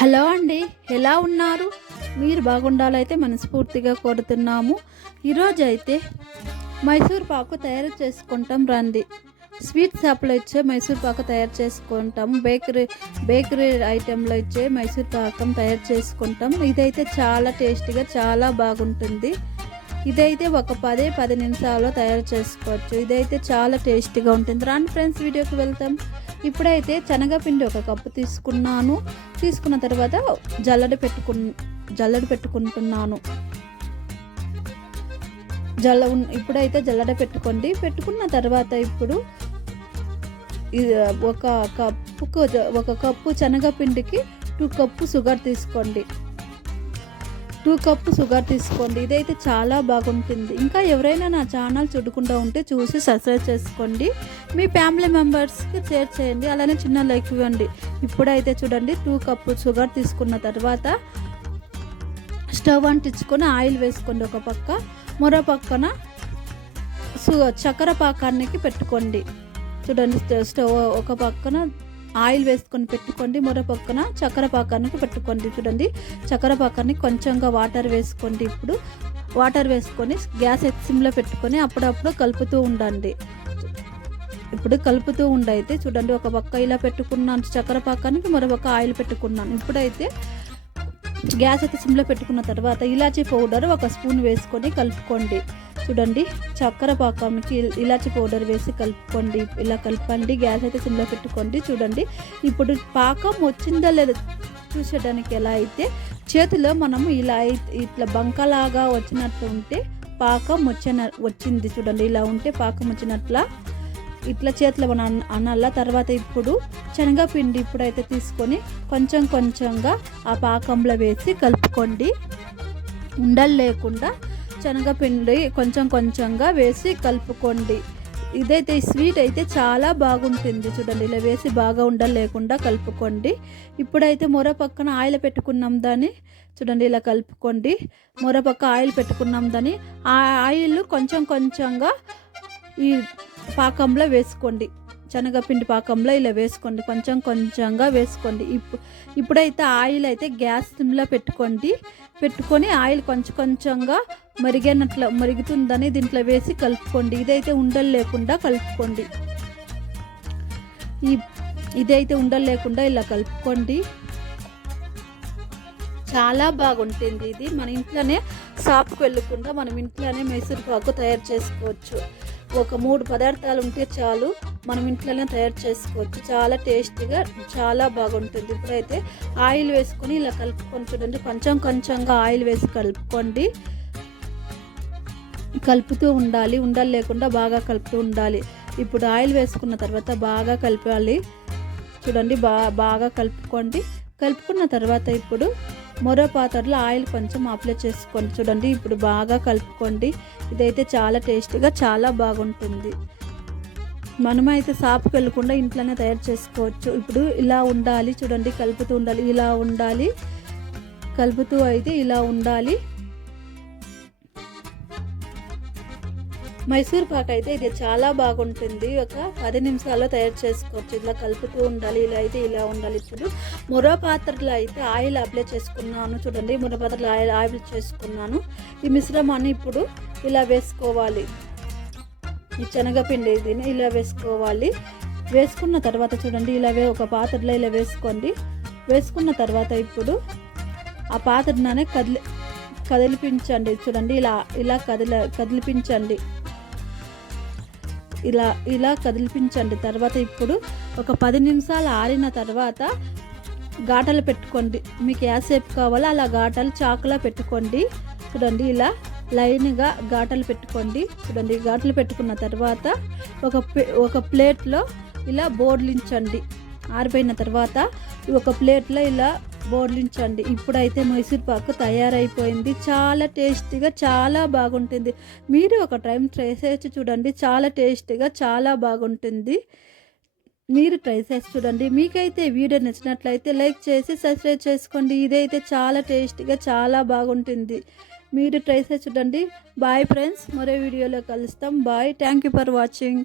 Hello అండి ఎలా ఉన్నారు? మీరు బాగుండాలైతే మనస్ఫూర్తిగా కోరుతున్నాము. ఈరోజు అయితే మైసూర్ పాకు తయారు చేసుకుంటాం రండి. స్వీట్ షాప్లో ఇచ్చే మైసూర్ పాకు తయారు చేసుకుంటాం బేకరీ బేకరీ ఐటెంలో ఇచ్చే మైసూర్ పాకం తయారు చేసుకుంటాం ఇదైతే చాలా టేస్టీగా చాలా బాగుంటుంది. ఇదైతే ఒక పదే పది నిమిషాల్లో తయారు చేసుకోవచ్చు. ఇదైతే చాలా టేస్టీగా ఉంటుంది. రాండి ఫ్రెండ్స్ వీడియోకి వెళ్తాం. ఇప్పుడైతే శనగపిండి ఒక కప్పు తీసుకున్నాను. తీసుకున్న తర్వాత జల్లడి పెట్టుకు జల్లడి పెట్టుకుంటున్నాను. జల్ల ఇప్పుడైతే జల్లడ పెట్టుకోండి. పెట్టుకున్న తర్వాత ఇప్పుడు ఒక కప్పుకు ఒక కప్పు శనగపిండికి టూ కప్పు షుగర్ తీసుకోండి. టూ కప్పు షుగర్ తీసుకోండి. ఇదైతే చాలా బాగుంటుంది. ఇంకా ఎవరైనా నా ఛానల్ చూడకుండా ఉంటే చూసి సబ్స్క్రైబ్ చేసుకోండి. మీ ఫ్యామిలీ మెంబర్స్కి షేర్ చేయండి. అలానే చిన్న లైక్ ఇవ్వండి. ఇప్పుడైతే చూడండి టూ కప్పు షుగర్ తీసుకున్న తర్వాత స్టవ్ అంటించుకొని ఆయిల్ వేసుకోండి ఒక పక్క. మరో పక్కన సు చక్కెర పాకానికి పెట్టుకోండి. చూడండి స్టవ్ ఒక పక్కన ఆయిల్ వేసుకొని పెట్టుకోండి. మరో పక్కన చక్కెర పాకానికి పెట్టుకోండి చూడండి. చక్కెర పాకాన్ని కొంచెంగా వాటర్ వేసుకోండి ఇప్పుడు. వాటర్ వేసుకొని గ్యాస్ సిమ్లో పెట్టుకొని అప్పుడప్పుడు కలుపుతూ ఉండండి. ఇప్పుడు కలుపుతూ ఉండైతే చూడండి ఒక పక్క ఇలా పెట్టుకున్నాను చక్కెర పాకానికి మరో పక్క ఆయిల్ పెట్టుకున్నాను. ఇప్పుడైతే గ్యాస్ అయితే సిమ్లో పెట్టుకున్న తర్వాత ఇలాచీ పౌడర్ ఒక స్పూన్ వేసుకొని కలుపుకోండి. చూడండి చక్కెర పాకంకి ఇలాచి పౌడర్ వేసి కలుపుకోండి ఇలా కలపండి గ్యాస్ అయితే సిమ్లో పెట్టుకోండి చూడండి. ఇప్పుడు పాకం వచ్చిందా లేదా చూసేయడానికి ఎలా అయితే చేతిలో మనము ఇలా అయితే ఇట్లా బంకలాగా వచ్చినట్టు ఉంటే పాకం వచ్చిన వచ్చింది చూడండి. ఇలా ఉంటే పాకం వచ్చినట్ల ఇట్లా చేతిలో మనం అన్న- అనాల. తర్వాత ఇప్పుడు శనగపిండి ఇప్పుడైతే తీసుకొని కొంచెం కొంచెంగా ఆ పాకంలో వేసి కలుపుకోండి. ఉండలు లేకుండా శనగపిండి కొంచెం కొంచెంగా వేసి కలుపుకోండి. ఇదైతే ఈ స్వీట్ అయితే చాలా బాగుంటుంది చూడండి. ఇలా వేసి బాగా ఉండలు లేకుండా కలుపుకోండి. ఇప్పుడైతే మరో పక్కన ఆయిల్ పెట్టుకున్నాం దాన్ని. చూడండి ఇలా కలుపుకోండి. మరో పక్క ఆయిల్ పెట్టుకున్నాం దాన్ని. ఆ ఆయిల్ కొంచెం కొంచెంగా ఈ పాకంలో వేసుకోండి. శనగపిండి పాకంలో ఇలా వేసుకోండి. కొంచెం కొంచెంగా వేసుకోండి. ఇప్పు ఇప్పుడైతే ఆయిల్ అయితే గ్యాస్ సిమ్లో పెట్టుకోండి. పెట్టుకొని ఆయిల్ కొంచెం కొంచెంగా మరిగినట్ల మరుగుతుందని దీంట్లో వేసి కలుపుకోండి. ఇదైతే ఉండలు లేకుండా కలుపుకోండి. ఈ ఇదైతే ఉండలు లేకుండా ఇలా కలుపుకోండి. చాలా బాగుంటుంది ఇది. మన ఇంట్లోనే షాప్కి వెళ్ళకుండా మనం ఇంట్లోనే మైసూర్ పాకు తయారు చేసుకోవచ్చు. ఒక మూడు పదార్థాలు ఉంటే చాలు. మనం ఇంట్లోనే తయారు చేసుకోవచ్చు. చాలా టేస్టీగా చాలా బాగుంటుంది. ఇప్పుడైతే ఆయిల్ వేసుకొని ఇలా కలుపుకొని చూడండి. కొంచెం కొంచెంగా ఆయిల్ వేసి కలుపుకోండి. కలుపుతూ ఉండాలి. ఉండలు లేకుండా బాగా కలుపుతూ ఉండాలి. ఇప్పుడు ఆయిల్ వేసుకున్న తర్వాత బాగా కలపాలి. చూడండి బా బాగా కలుపుకోండి. కలుపుకున్న తర్వాత ఇప్పుడు మరో పాత్రలో ఆయిల్ కొంచెం అప్లై చేసుకోండి. చూడండి ఇప్పుడు బాగా కలుపుకోండి. ఇదైతే చాలా టేస్టీగా చాలా బాగుంటుంది. మనమైతే షాప్కి వెళ్ళకుండా ఇంట్లోనే తయారు చేసుకోవచ్చు. ఇప్పుడు ఇలా ఉండాలి చూడండి కలుపుతూ ఉండాలి ఇలా ఉండాలి కలుపుతూ అయితే ఇలా ఉండాలి. మైసూర్ పాక్ అయితే ఇది చాలా బాగుంటుంది. ఒక పది నిమిషాల్లో తయారు చేసుకోవచ్చు. ఇలా కలుపుతూ ఉండాలి ఇలా అయితే ఇలా ఉండాలి. ఇప్పుడు మరో పాత్రలో అయితే ఆయిల్ అప్లై చేసుకున్నాను. చూడండి మరో పాత్రలో ఆయిల్ ఆయిల్ చేసుకున్నాను. ఈ మిశ్రమాన్ని ఇప్పుడు ఇలా వేసుకోవాలి. ఈ శనగపిండి దీన్ని ఇలా వేసుకోవాలి. వేసుకున్న తర్వాత చూడండి ఇలా వే- ఒక పాత్రలో ఇలా వేసుకోండి. వేసుకున్న తర్వాత ఇప్పుడు ఆ పాత్రనే కదిలి కదిలిపించండి. చూడండి ఇలా ఇలా కదిల కదిలిపించండి. ఇలా ఇలా కదిలిపించండి. తర్వాత ఇప్పుడు ఒక పది నిమిషాలు ఆరిన తర్వాత ఘాటలు పెట్టుకోండి. మీకు ఏ కావాలో? అలా ఘాటలు చాకులా పెట్టుకోండి. చూడండి ఇలా లైన్గా ఘాటలు పెట్టుకోండి. చూడండి ఘాటలు పెట్టుకున్న తర్వాత ఒక ప్లే- ఒక ప్లేట్లో ఇలా బోర్లించండి. ఆరిపోయిన తర్వాత ఒక ప్లేట్లో ఇలా బోర్లించండి. ఇప్పుడైతే మైసూర్ పాకు తయారైపోయింది. చాలా టేస్టీగా చాలా బాగుంటుంది. మీరు ఒక టైం ట్రై చేసి చూడండి. చాలా టేస్టీగా చాలా బాగుంటుంది. మీరు ట్రై చేసి చూడండి. మీకైతే వీడియో నచ్చినట్లయితే లైక్ చేసి సబ్స్క్రైబ్ చేసుకోండి. ఇదైతే చాలా టేస్టీగా చాలా బాగుంటుంది. మీరు ట్రై చేసి చూడండి. బాయ్ ఫ్రెండ్స్ మరో వీడియోలో కలుస్తాం. Bye thank you for watching